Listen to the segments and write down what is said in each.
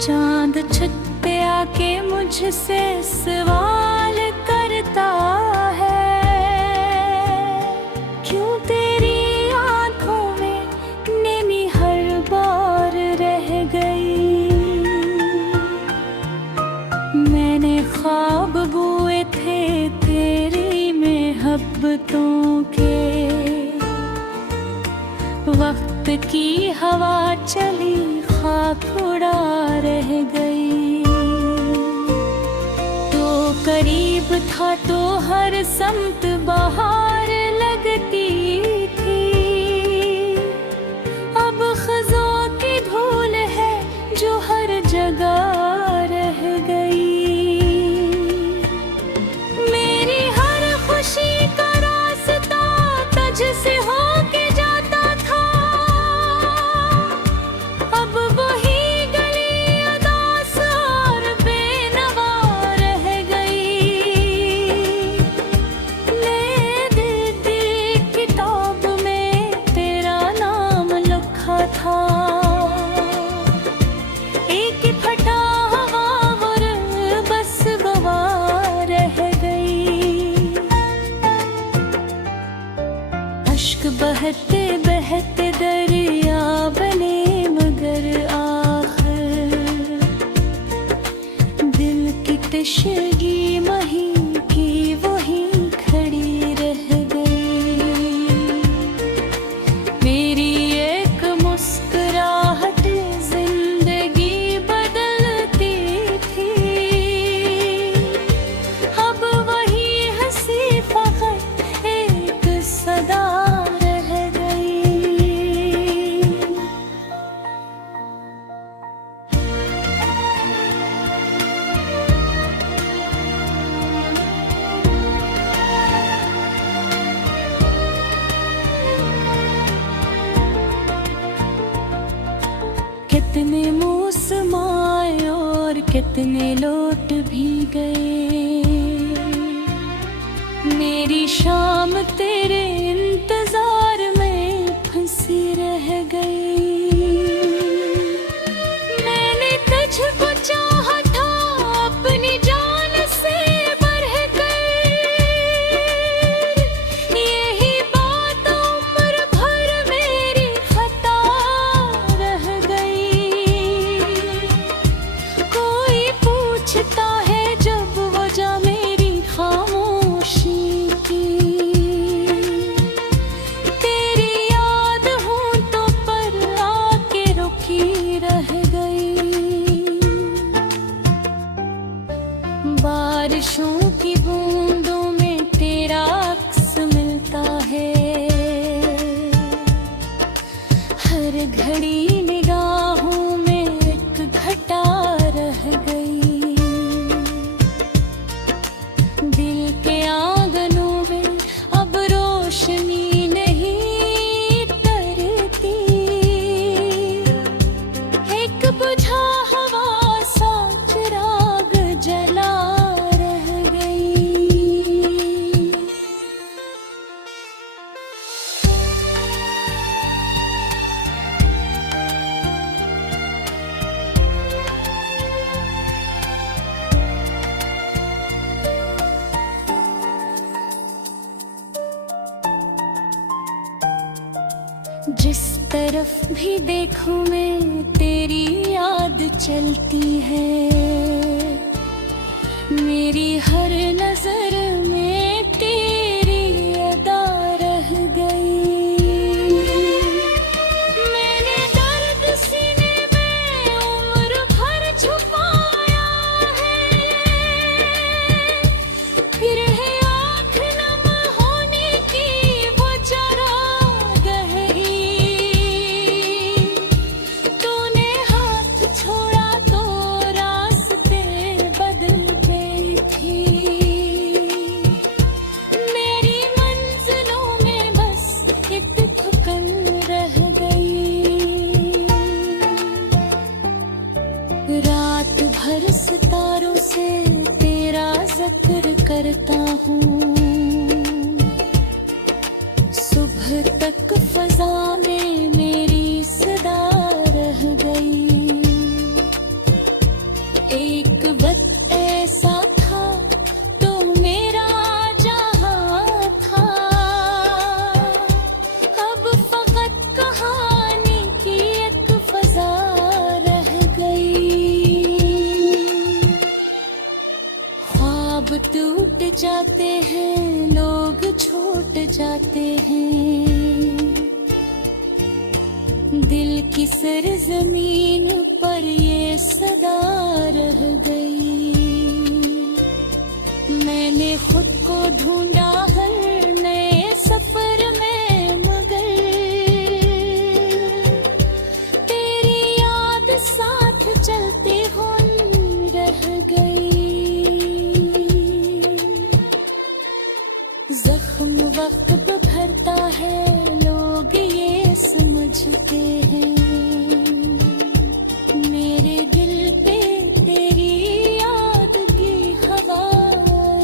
चांद छत पे आके मुझसे सवाल करता है, क्यों तेरी आंखों में नैनी हर बार रह गई। मैंने ख्वाब बुए थे तेरी मोहब्बतों के, वक्त की हवा चली खाक उड़ा रह गई। तो करीब था तो हर समत बहार लगती थी, अब खज़ों की धूल है जो हर जगह रह गई। मेरी हर खुशी का रास्ता तुझसे होके जाता था, अब वही गली उदास और बेनवा रह गई। ले दिल किताब में तेरा नाम लिखा था, एक ही फटा हवावर बस गवाह रह गई। अश्क बहते बहते दरिया बने, मगर आखिर दिल की तशगी मही की वहीं खड़ी रह गई। मेरी एक मुस्कुराहट जिंदगी बदलती थी, अब वही हंसी फकत एक सदा रह गई। कितने मौसम आए और कितने लौट भी गए, मेरी शाम तेरे इंतजार में फंसी रह गई। मैंने तुझको चाहा था अपनी जान से बढ़कर, यही बात उम्र भर मेरी खता रह गई। कोई पूछता है जब वजह मेरी खामोशी की, तेरी याद हूँ तो पर आके रुकी रह गई। बारिशों की बूंदों में तेरा अक्स मिलता है, हर घड़ी निगाहों में एक घटा रह गई। दिल के आंगनों में अब रोशनी नहीं तरती, एक बुझा हवा सा चिराग जला रह गई। जिस तरफ भी देखूं मैं तेरी याद चलती है, मेरी हर नजर में तेरी अदा रह गई। मैंने दर्द सीने में उम्र भर छुपाया है, फिर है आँख नम होने की वो जरा गहरी। तूने हाथ छोड़ा तो रास्ते बदल गई थी, मेरी मंजिलों में बस एक थकन रह गई। रात भर सितारों से तेरा जिक्र करता हूँ, सुबह तक फजा में मेरी सदा रह गई। जाते हैं, लोग छूट जाते हैं। दिल की सरजमीन पर ये सदा रह गई। मैंने खुद को ढूंढा हर नए सफर में, मगर तेरी याद साथ चलती हुई रह गई। जख्म वक्त भरता है, लोग ये समझते हैं। मेरे दिल पे तेरी याद की हवा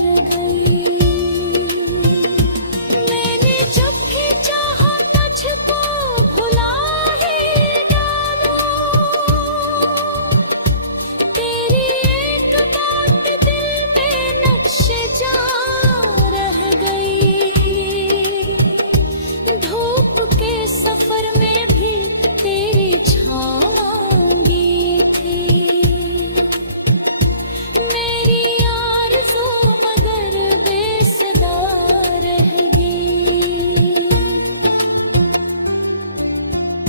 रह गई। मैंने जब भी चाहा तुझको भुला ही डालूं, तेरी एक बात दिल में नक्शे जा रह गई। धूप के सफर में भी तेरी छाँव मांगी थी। मेरी आरज़ू मगर बेसदा रह गई।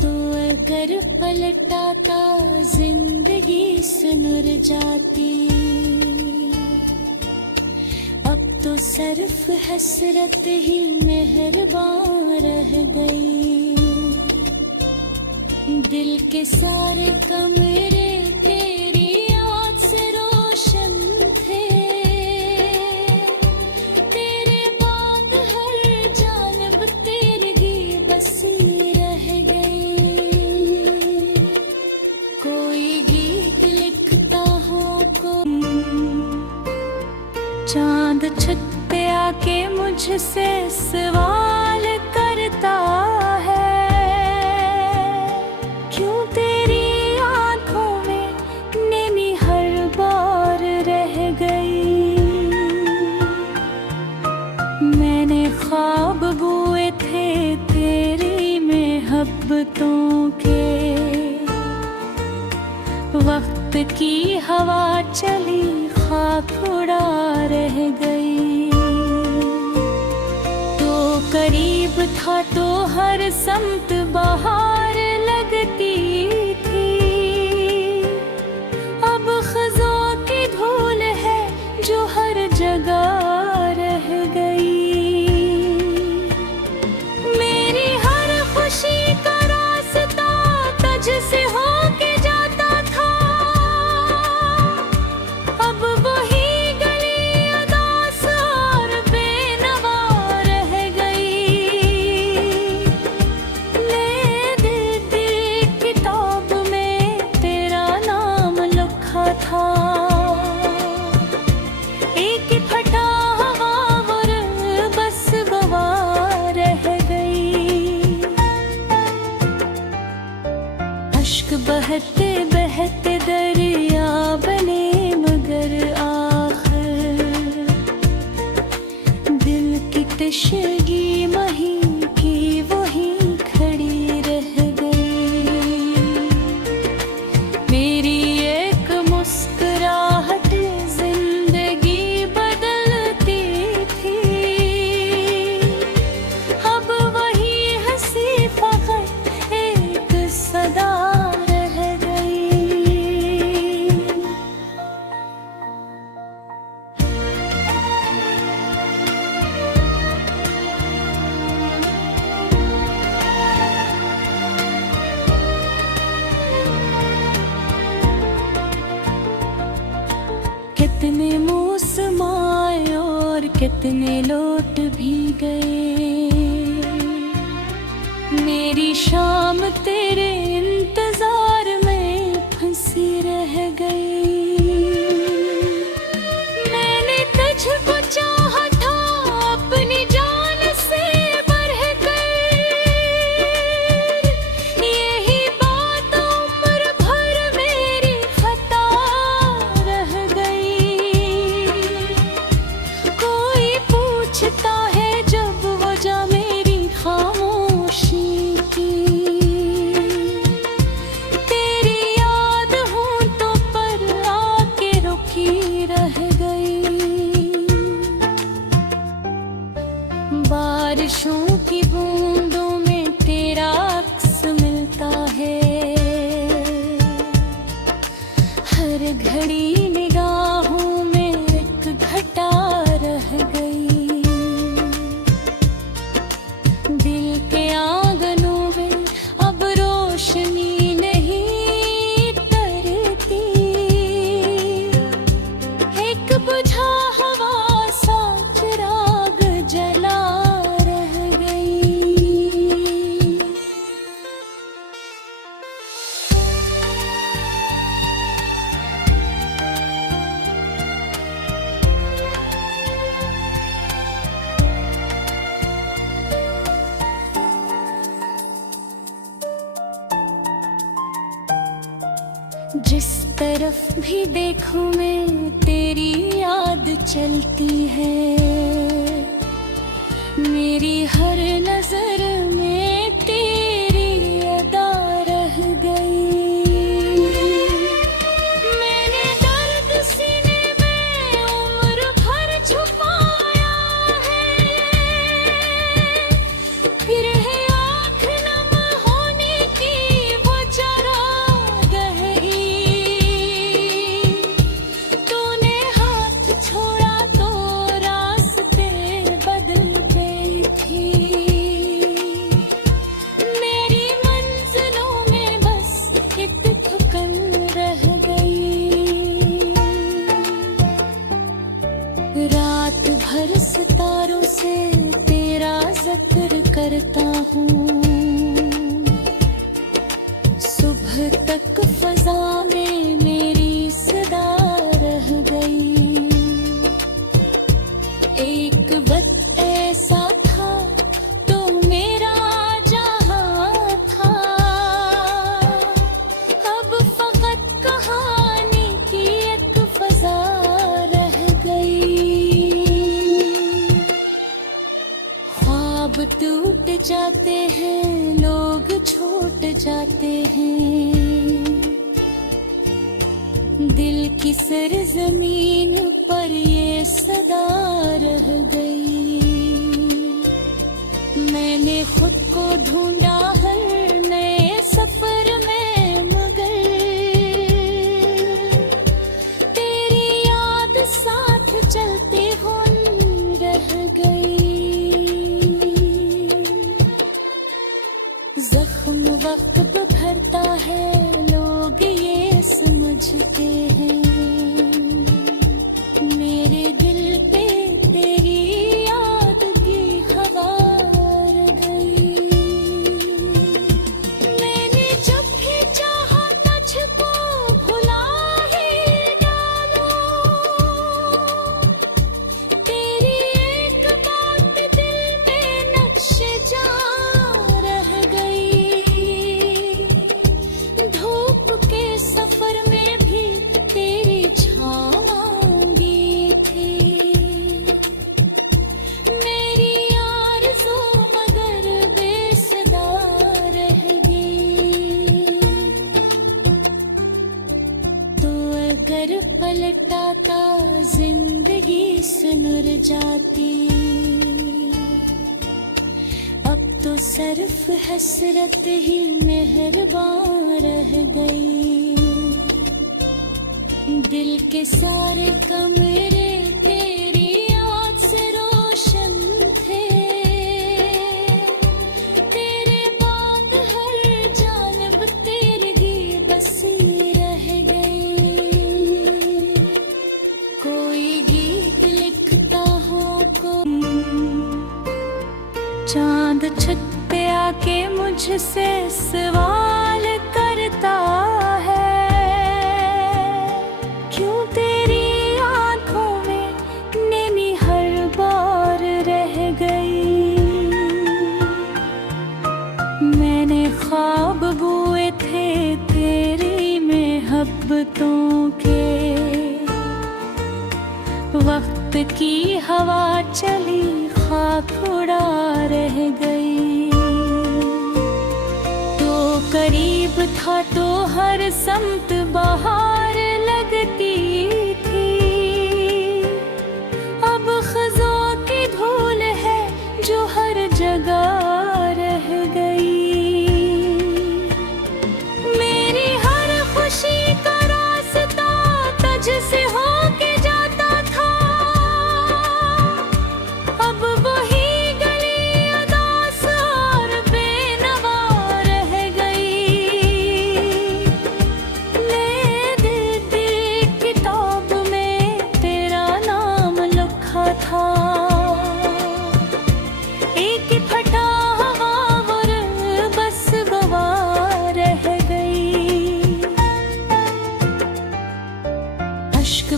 तो अगर पलटाता जिंदगी सुनर जाती। अब तो सिर्फ हसरत ही मेहरबान रह गई। दिल के सारे कमरे तेरी याद से रोशन थे। तेरे बाद हर जानिब तेरी बसी रह गई। कोई गीत लिखता हो, चांद छत पे आके मुझसे सवाल करता है, क्यों तेरी आंखों में नैनी हर बार रह गई। मैंने ख्वाब बुए थे तेरी मोहब्बतों के। वक्त की हवा चली, खाक उड़ा रह गई। तो करीब था तो हर समत बहार लगती थी। अब खज़ों की धूल है जो हर जगह रह गई। मेरी हर खुशी का रास्ता तुझसे होके जाता था। अब वही गली उदास और बेनवा रह गई। ले दिल किताब में तेरा नाम लिखा था। एक फटा हवावर बस गवा रह गई। अश्क बहते बहते दरिया बने, मगर आखिर दिल की तशगी वहीं की वहीं खड़ी रह गई। मेरी एक मुस्कुराहट जिंदगी बदलती थी। अब वही हंसी फकत एक सदा रह गई। कितने मौसम आए और कितने लौट भी गए। मेरी शाम तेरे इंतजार में फंसी रह गई। मैंने तुझको चाहा था अपनी जान से बढ़कर। यही बात उम्र भर मेरी खता रह गई। कोई पूछता है जब वजह मेरी खामोशी की। खड़ी निगाहों में एक घटा रह गई। दिल के आंगनों में अब रोशनी नहीं तरती। एक बुझा हवा सा चिराग जला रह गई। जिस तरफ भी देखूं मैं तेरी याद चलती है। मेरी हर नजर में तेरी अदा रह गई। मैंने दर्द सीने में उम्र भर छुपाया है। फिर है आँख नम होने की वो जरा रात भर सितारों से तेरा जिक्र करता हूँ। सुबह तक फजा में मेरी सदा रह गई। एक वक्त ऐसा था तो मेरा जहां था। अब फकत कहानी की एक फजा टूट जाते हैं, लोग छूट जाते हैं। दिल की सरजमीन पर ये सदा रह गई। मैंने खुद को ढूंढा हर नए सफर में, मगर तेरी याद साथ चलते हुए रह गई। जख्म वक्त भरता है, लोग ये समझते हैं। मेरे दिल पे तेरी याद की हवा रह गई। मैंने जब भी चाहा तुझको भुला ही डालूं। तेरी एक बात दिल में नक्शे जा सफर में भी तेरी छाँव मांगी थी। मेरी आरज़ू मगर बेसदा रह गई। तो अगर पलटाता जिंदगी सुनर जाती। अब तो सिर्फ हसरत ही मेहरबान रह गई। दिल के सारे कमरे तेरी याद से रोशन थे। तेरे बाद हर जानिब तेरी बसी रह गई। कोई गीत लिखता हो चांद छत पे आके मुझसे सवाल करता है। क्यों तेरी आंखों में नैनी हर बार रह गई। मैंने ख्वाब बुए थे तेरी मोहब्बतों के। वक्त की हवा चली खाक उड़ा रह गई। तो करीब था तो हर समत बहार लगती थी। अब खज़ों की धूल है जो हर जगह रह गई। मेरी हर खुशी का रास्ता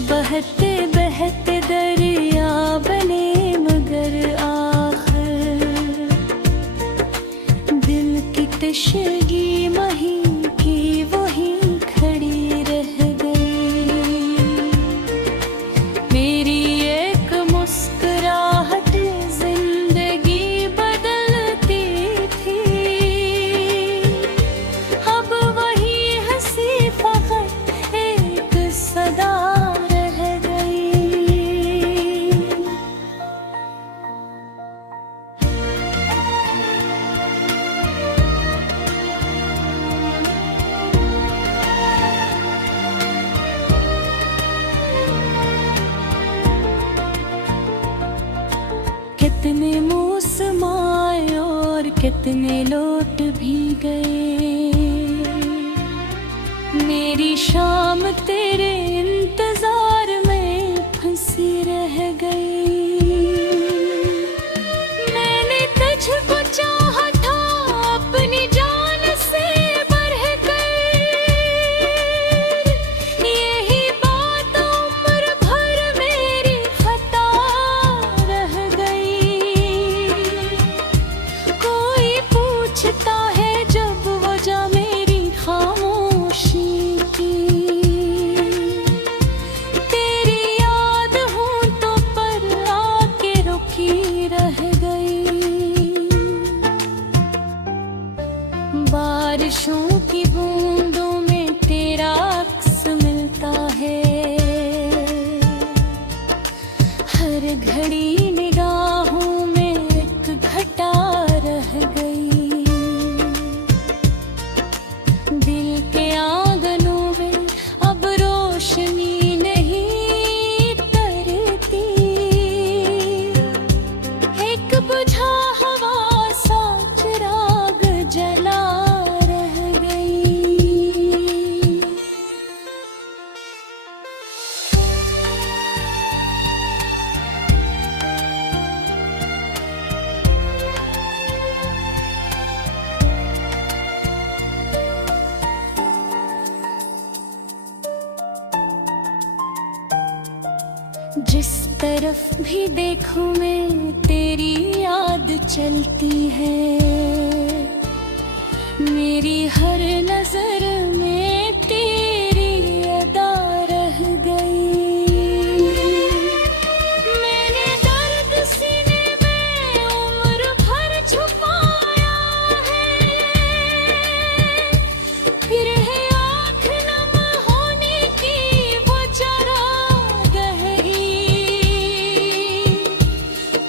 बहते बहते दरिया बने मगर आखिर दिल की तशगी वहीं की वहीं खड़ी रह गई। मेरी एक मुस्कुराहट जिंदगी बदलती थी, अब वही हंसी फकत एक सदा रह गई। कितने मौसम आए और कितने लौट भी गए, मेरी शाम तेरे इंतजार में फंसी रह गई। मैंने तुझको चाहा था अपनी जान से बढ़कर, यही बात उम्र भर मेरी खता रह गई। कोई पूछता है जब वजह मेरी खामोशी की, तेरी याद हूँ तो पर आके रुकी रह गई। बारिशों की बूंदों में तेरा अक्स मिलता है, हर घड़ी निगाहों में एक घटा रह गई। दिल के आंगनों में अब रोशनी नहीं तरती, एक बुझा हवा सा चिराग जला रह गई। जिस तरफ भी देखूं मैं तेरी याद चलती है, मेरी हर नजर में तेरी अदा रह गई। मैंने दर्द सीने में उम्र भर छुपाया है, फिर है आँख नम होने की वो जरा गहरी।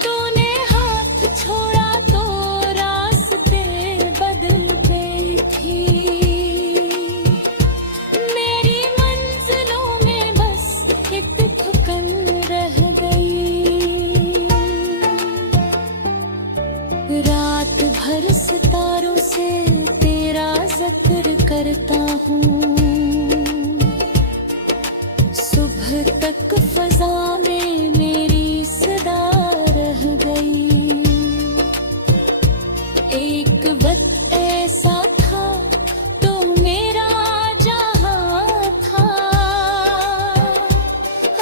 तूने हाथ छोड़ा तो रास्ते बदल गई थी, मेरी मंजिलों में बस एक थकन रह गई। रात भर सितारों से तेरा जिक्र करता हूँ, सुबह तक फजा में मेरी सदा रह गई। एक वक्त ऐसा था तो मेरा जहां था,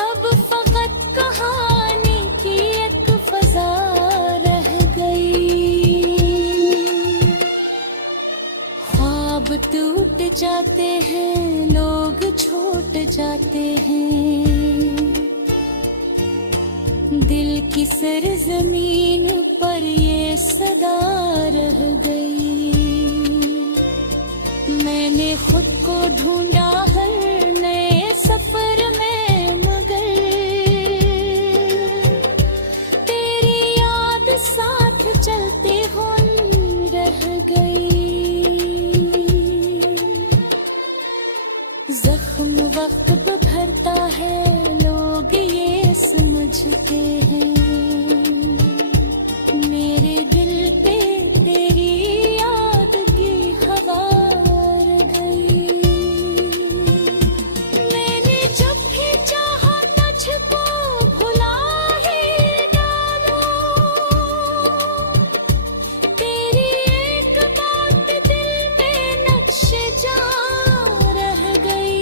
अब फकत कहानी की एक फजा रह गई। ख्वाब टूट जाते हैं, लोग छूट जाते हैं, दिल की सरजमीन पर ये सदा रह गई। मैंने खुद को ढूंढा हर नए सफर में मगर तेरी याद साथ चलते हुए रह गई। जख्म वक्त भरता है, लोग ये समझते हैं, मेरे दिल पे तेरी याद की हवा रह गई। मैंने जब भी चाहा तुझको भुला ही डालूं, तेरी एक बात दिल में नक्शे जा रह गई।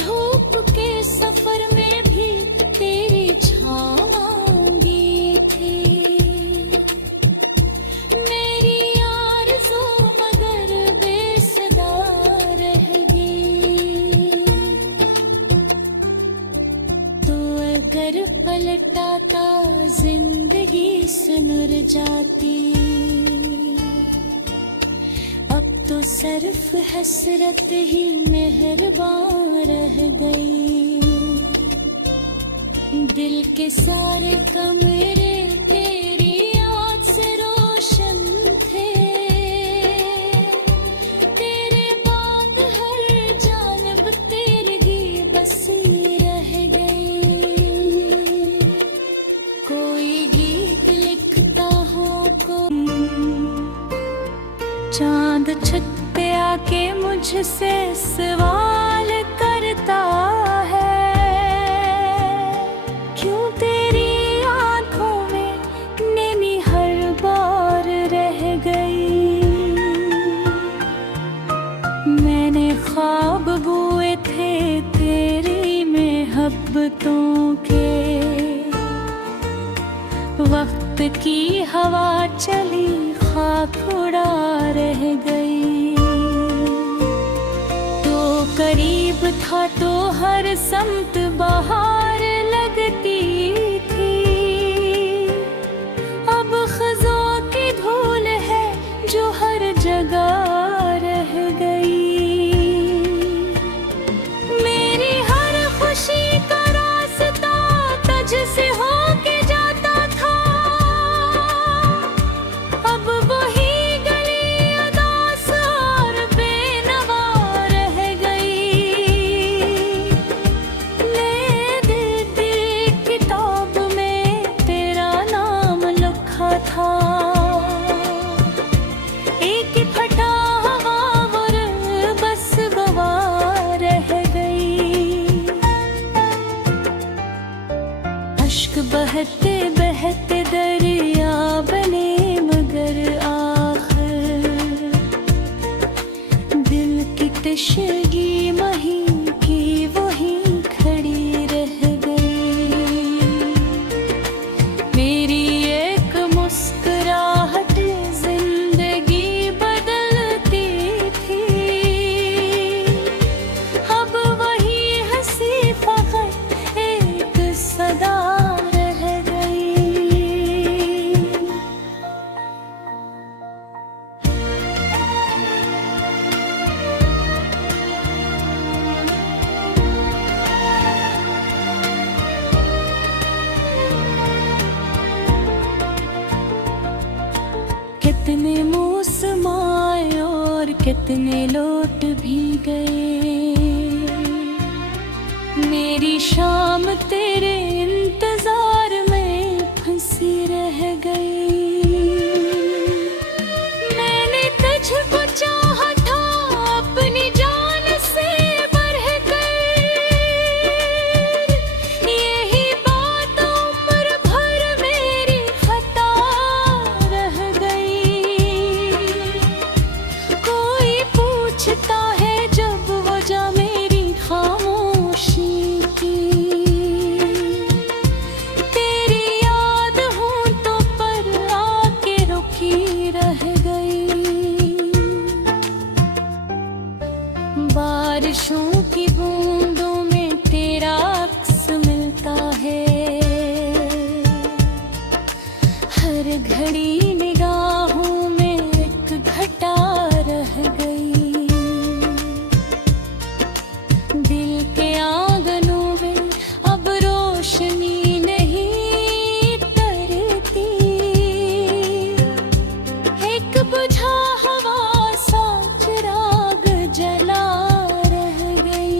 धूप हसरत ही मेहरबान रह गई। दिल के सारे कमरे तेरी याद से रोशन थे। तेरे बाद हर जानब तेरी बसी रह गई। कोई गीत लिखता हो चांद छत पे आके मुझसे सवाल करता है, क्यों तेरी आंखों में नैनी हर बार रह गई। मैंने ख्वाब बुए थे तेरी मोहब्बतों के, वक्त की हवा चली खाक उड़ा रह गई। तो करीब था तो हर समत बहार लगती थी। अब खज़ों की धूल है जो हर जगह रह गई। मेरी हर खुशी का रास्ता तुझसे होके जाता था। अब वही गली उदास और बेनवा रह गई। ले दिल किताब में तेरा नाम लिखा था। एक फटा हवावर बस गवाह रह गई। अश्क बहते बहते दरिया बने, मगर आखिर दिल की तशगी वहीं की वहीं खड़ी रह गई। मेरी एक मुस्कुराहट जिंदगी बदलती थी। अब वही हंसी फकत एक सदा रह गई। कितने मौसम आए और कितने लौट भी गए। मेरी शाम तेरे इंतजार में फंसी रह गई। मैंने तुझको चाहा था अपनी जान से बढ़कर। यही बात उम्र भर मेरी खता रह गई। कोई पूछता है जब वजह मेरी खामोशी की। तेरी याद हूँ तो पर आके रुकी रह गई। बारिशों की बूंदों में तेरा अक्स मिलता है। हर घड़ी निगाहों में एक घटा रह गई। दिल के आंगनों में अब रोशनी नहीं तरती। एक बुझा हवा सा चिराग जला रह गई।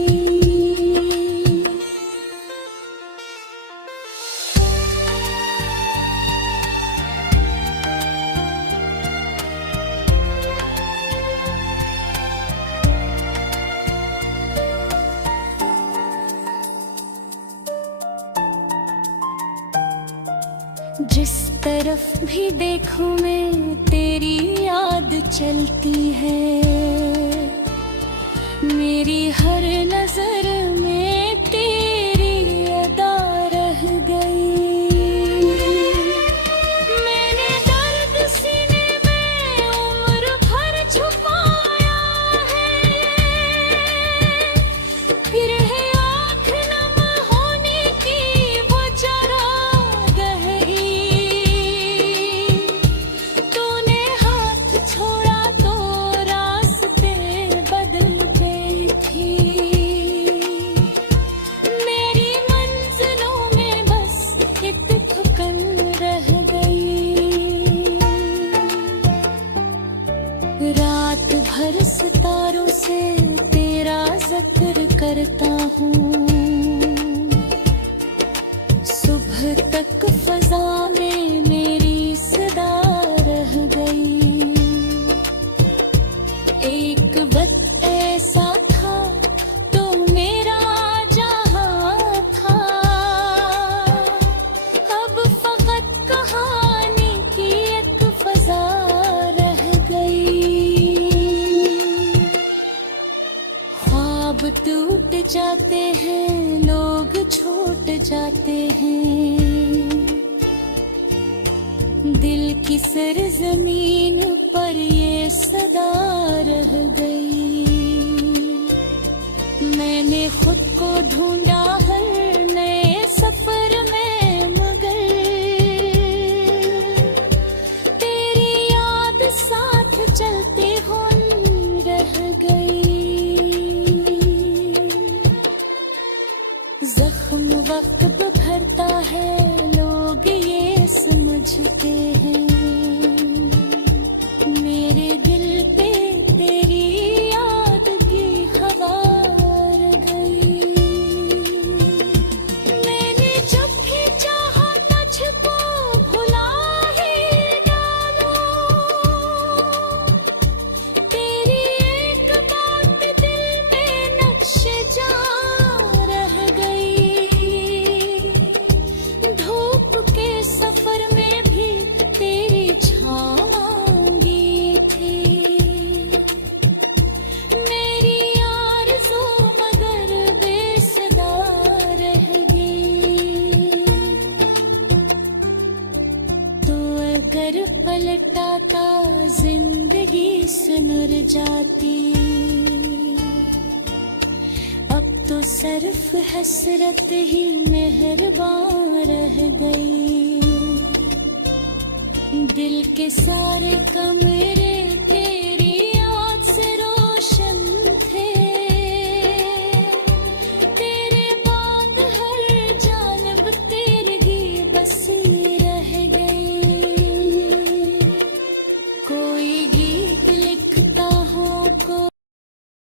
जिस तरफ भी देखूं मैं तेरी याद चलती है। मेरी हर नजर में तेरी अदा रह गई। मैंने दर्द सीने में उम्र भर छुपाया है। फिर है आँख नम होने की वो जरा गहरी। तूने हाथ छोड़ा तो रास्ते ख्वाब टूट जाते हैं, लोग छूट जाते हैं। दिल की सरजमीन पर ये सदा रह गई। मैंने खुद को ढूंढा हर नए सफर में, मगर तेरी याद साथ चलती हुई रह गई। जख्म वक्त भरता है, लोग ये समझते हैं। मेरे दिल पे तेरी याद की हवा रह गई। मैंने जब भी चाहा तुझको भुला ही डालूं, तेरी एक बात दिल में नक्शे जा रह गई। धूप के सफर में भी तेरी छाँव मांगी थी। मेरी आरज़ू मगर बेसदा रह गई। तो अगर पलटाता जिंदगी सुनर जाती। अब तो सिर्फ हसरत ही मेहरबान रह गई। दिल के सारे कमरे